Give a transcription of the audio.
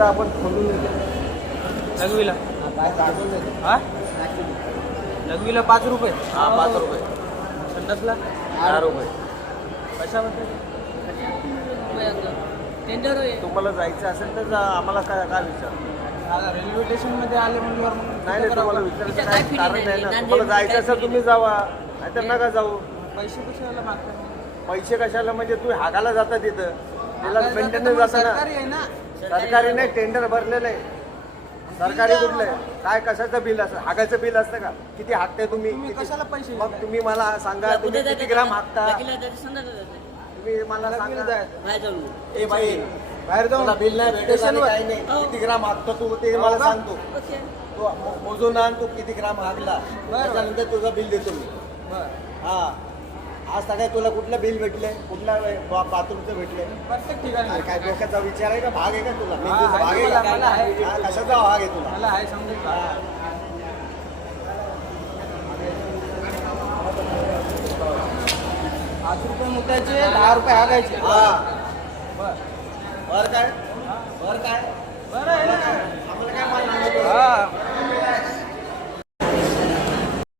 आता आपण खोलून देतो. लघवीला काय काढून देतो. हा लघवीला 5 रुपये. हा 5 रुपये. संडासला 8 रुपये. कशामध्ये तुम्हाला जायचं असेल तर आम्हाला काय काय विचार. आता रेल्वे स्टेशनमध्ये आले म्हणल्यावर मग नाही नाही तुम्हाला विचारायचं काय काय कारण फिरी नाही नाही, ना. तुम्हाला जायचं असेल तुम्ही जावा, नाहीतर नका जाऊ. पैसे कशाला मागतात? पैसे कशाला म्हणजे तू हागायला जाता तिथं त्याला मेंटेनन्स जाता ना. सरकारी आहे ना. सरकारी नाही, टेंडर भरलेलं आहे. सरकारी कुठलं आहे? काय कशाचं बिल असतं? हागायचं बिल असतं का? किती हाकते तुम्ही? तुम्ही किती- कशाला पैसे मग तुम्ही मला सांगा तुम्ही किती ग्राम हाकता. तुम्ही मला सांगा. ए बाई बाहेर जाऊन तुला बिल नाही भेटत आणि स्टेशनवर. काही नाही. किती ग्राम हाकतो तू ते मला सांगतो. तू मोजून आण तू किती ग्राम हाकला. त्याच्यानंतर तुझं बिल देतो मी. बरं. हा आज सगळ्या तुला कुठलं बिल भेटले, कुठल्या बाथरूमचं भेटले? प्रत्येक ठिकाणी अरे काय डोक्याचा विचार आहे का? भाग आहे का तुला? हा, मेंदूचा भाग आहे मला का? आहे. हा, कशाचा भाग आहे तुला? मला आहे समजेल का? 5 रुपये मुद्द्याचे 10 रुपये हागायचे. हा बरं वर काय? वर काय? बरं आहे ना. आम्हाला काय मानणार? हा